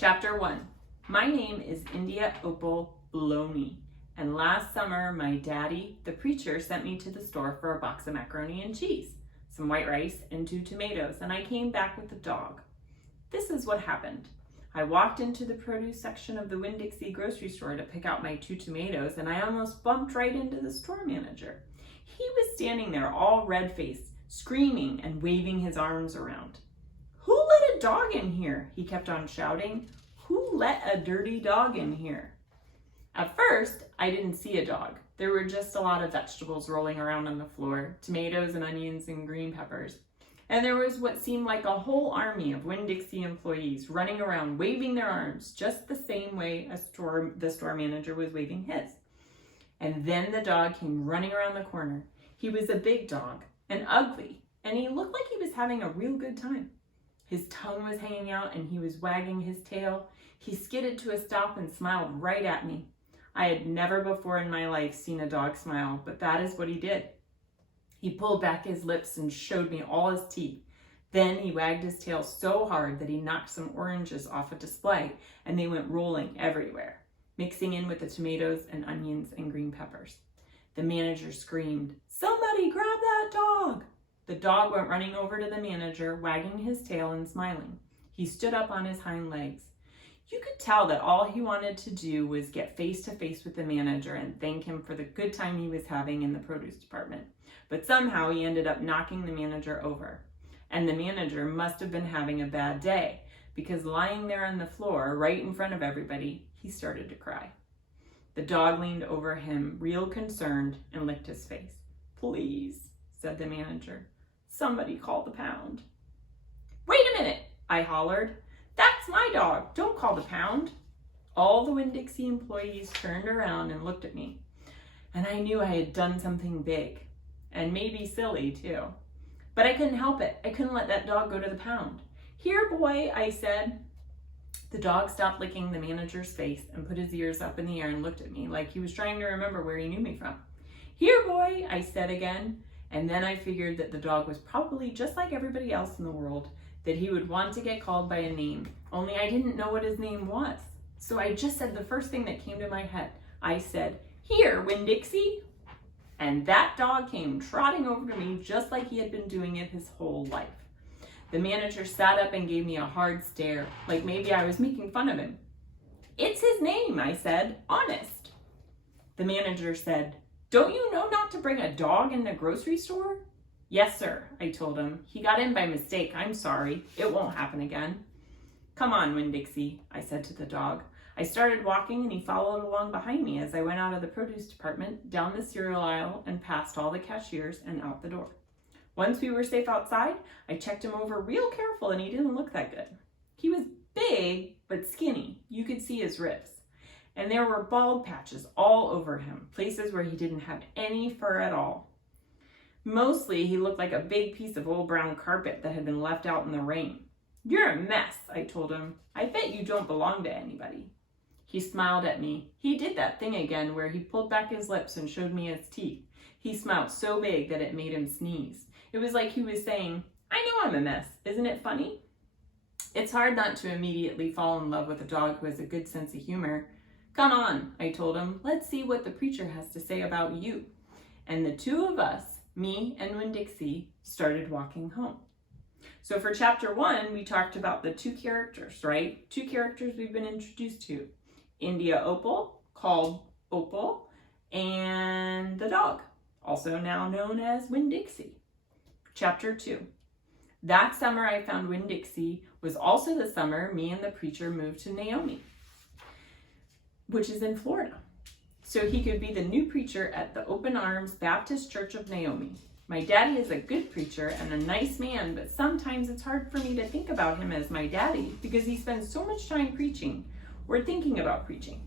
Chapter 1. My name is India Opal Baloney, and last summer my daddy, the preacher, sent me to the store for a box of macaroni and cheese, some white rice, and 2 tomatoes, and I came back with a dog. This is what happened. I walked into the produce section of the Winn-Dixie grocery store to pick out my 2 tomatoes, and I almost bumped right into the store manager. He was standing there all red-faced, screaming and waving his arms around. "Who let a dog in here?" he kept on shouting. "Who let a dirty dog in here?" At first, I didn't see a dog. There were just a lot of vegetables rolling around on the floor, tomatoes and onions and green peppers. And there was what seemed like a whole army of Winn-Dixie employees running around waving their arms just the same way the store manager was waving his. And then the dog came running around the corner. He was a big dog and ugly, and he looked like he was having a real good time. His tongue was hanging out and he was wagging his tail. He skidded to a stop and smiled right at me. I had never before in my life seen a dog smile, but that is what he did. He pulled back his lips and showed me all his teeth. Then he wagged his tail so hard that he knocked some oranges off a display, and they went rolling everywhere, mixing in with the tomatoes and onions and green peppers. The manager screamed, "Somebody grab that dog!" The dog went running over to the manager, wagging his tail and smiling. He stood up on his hind legs. You could tell that all he wanted to do was get face to face with the manager and thank him for the good time he was having in the produce department. But somehow he ended up knocking the manager over. And the manager must have been having a bad day, because lying there on the floor, right in front of everybody, he started to cry. The dog leaned over him, real concerned, and licked his face. "Please," said the manager, "somebody call the pound." "Wait a minute," I hollered. "That's my dog. Don't call the pound." All the Winn-Dixie employees turned around and looked at me. And I knew I had done something big, and maybe silly too. But I couldn't help it. I couldn't let that dog go to the pound. "Here, boy," I said. The dog stopped licking the manager's face and put his ears up in the air and looked at me like he was trying to remember where he knew me from. "Here, boy," I said again. And then I figured that the dog was probably just like everybody else in the world, that he would want to get called by a name, only I didn't know what his name was. So I just said the first thing that came to my head. I said, "Here, Winn-Dixie." And that dog came trotting over to me just like he had been doing it his whole life. The manager sat up and gave me a hard stare, like maybe I was making fun of him. "It's his name," I said, "honest." The manager said, "Don't you know not to bring a dog in the grocery store?" "Yes, sir," I told him. "He got in by mistake. I'm sorry. It won't happen again." "Come on, Winn-Dixie," I said to the dog. I started walking and he followed along behind me as I went out of the produce department, down the cereal aisle, and past all the cashiers and out the door. Once we were safe outside, I checked him over real careful and he didn't look that good. He was big, but skinny. You could see his ribs. And there were bald patches all over him, places where he didn't have any fur at all. Mostly, he looked like a big piece of old brown carpet that had been left out in the rain. "You're a mess," I told him. "I bet you don't belong to anybody." He smiled at me. He did that thing again where he pulled back his lips and showed me his teeth. He smiled so big that it made him sneeze. It was like he was saying, "I know I'm a mess. Isn't it funny?" It's hard not to immediately fall in love with a dog who has a good sense of humor. "Come on," I told him. "Let's see what the preacher has to say about you." And the two of us, me and Winn-Dixie, started walking home. So for chapter 1, we talked about the 2 characters, right? 2 characters we've been introduced to. India Opal, called Opal, and the dog, also now known as Winn-Dixie. Chapter 2. That summer I found Winn-Dixie was also the summer me and the preacher moved to Naomi, which is in Florida. So he could be the new preacher at the Open Arms Baptist Church of Naomi. My daddy is a good preacher and a nice man, but sometimes it's hard for me to think about him as my daddy because he spends so much time preaching or thinking about preaching.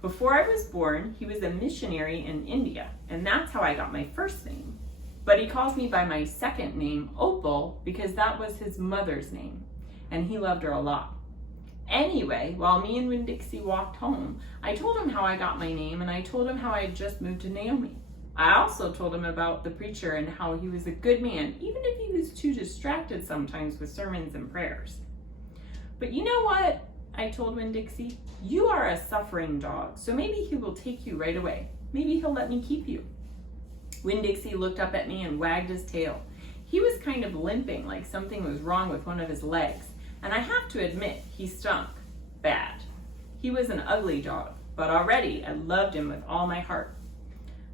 Before I was born, he was a missionary in India, and that's how I got my first name. But he calls me by my second name, Opal, because that was his mother's name, and he loved her a lot. Anyway, while me and Winn-Dixie walked home, I told him how I got my name, and I told him how I had just moved to Naomi. I also told him about the preacher and how he was a good man, even if he was too distracted sometimes with sermons and prayers. But you know what? I told Winn-Dixie. You are a suffering dog, so maybe he will take you right away. Maybe he'll let me keep you. Winn-Dixie looked up at me and wagged his tail. He was kind of limping, like something was wrong with one of his legs, and I have to admit, he stunk bad. He was an ugly dog, but already I loved him with all my heart.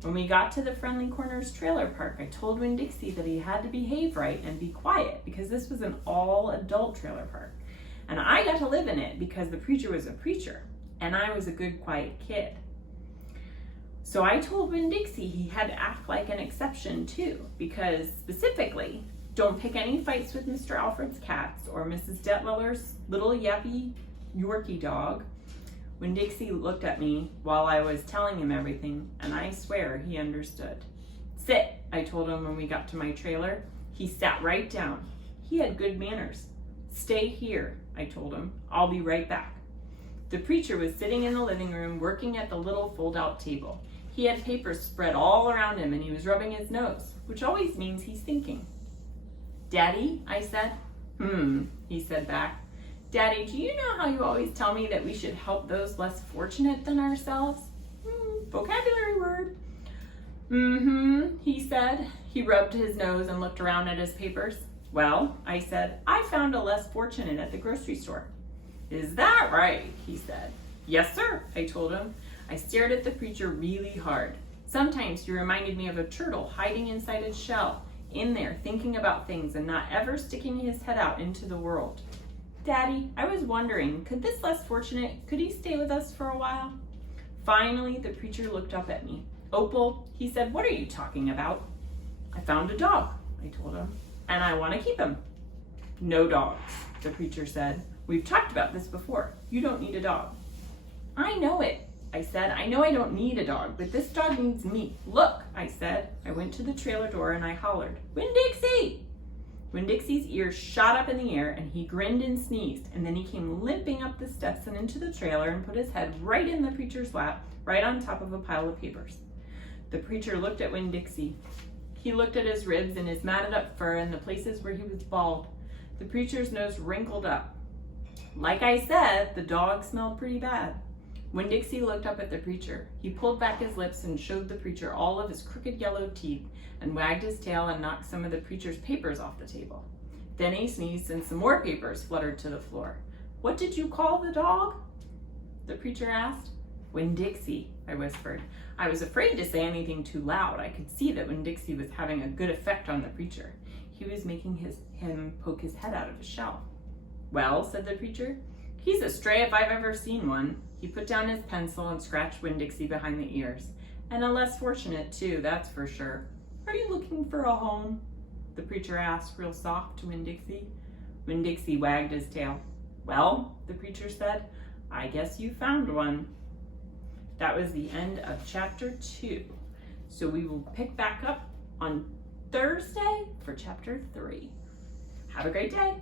When we got to the Friendly Corners trailer park, I told Winn-Dixie that he had to behave right and be quiet because this was an all-adult trailer park. And I got to live in it because the preacher was a preacher, and I was a good, quiet kid. So I told Winn-Dixie he had to act like an exception too, because specifically, don't pick any fights with Mr. Alfred's cats or Mrs. Detwiller's little yappy Yorkie dog. Winn-Dixie looked at me while I was telling him everything, and I swear he understood. Sit, I told him when we got to my trailer. He sat right down. He had good manners. Stay here, I told him. I'll be right back. The preacher was sitting in the living room working at the little fold-out table. He had papers spread all around him, and he was rubbing his nose, which always means he's thinking. Daddy, I said. He said back. Daddy, do you know how you always tell me that we should help those less fortunate than ourselves? Vocabulary word. He said. He rubbed his nose and looked around at his papers. Well, I said, I found a less fortunate at the grocery store. Is that right? He said. Yes, sir, I told him. I stared at the preacher really hard. Sometimes he reminded me of a turtle hiding inside its shell, in there thinking about things and not ever sticking his head out into the world. Daddy, I was wondering, could this less fortunate, could he stay with us for a while? Finally, the preacher looked up at me. Opal, he said, what are you talking about? I found a dog, I told him, and I want to keep him. No dogs, the preacher said. We've talked about this before. You don't need a dog. I know it, I said. I know I don't need a dog, but this dog needs me. Look, I said. I went to the trailer door and I hollered, Winn-Dixie! Winn-Dixie's ears shot up in the air and he grinned and sneezed, and then he came limping up the steps and into the trailer and put his head right in the preacher's lap, right on top of a pile of papers. The preacher looked at Winn-Dixie. He looked at his ribs and his matted up fur and the places where he was bald. The preacher's nose wrinkled up. Like I said, the dog smelled pretty bad. Winn-Dixie looked up at the preacher. He pulled back his lips and showed the preacher all of his crooked yellow teeth and wagged his tail and knocked some of the preacher's papers off the table. Then he sneezed and some more papers fluttered to the floor. What did you call the dog? The preacher asked. Winn-Dixie, I whispered. I was afraid to say anything too loud. I could see that Winn-Dixie was having a good effect on the preacher. He was making him poke his head out of his shell. Well, said the preacher, he's a stray if I've ever seen one. He put down his pencil and scratched Winn-Dixie behind the ears. And a less fortunate too, that's for sure. Are you looking for a home? The preacher asked real soft to Winn-Dixie. Winn-Dixie wagged his tail. Well, the preacher said, I guess you found one. That was the end of chapter 2. So we will pick back up on Thursday for chapter 3. Have a great day.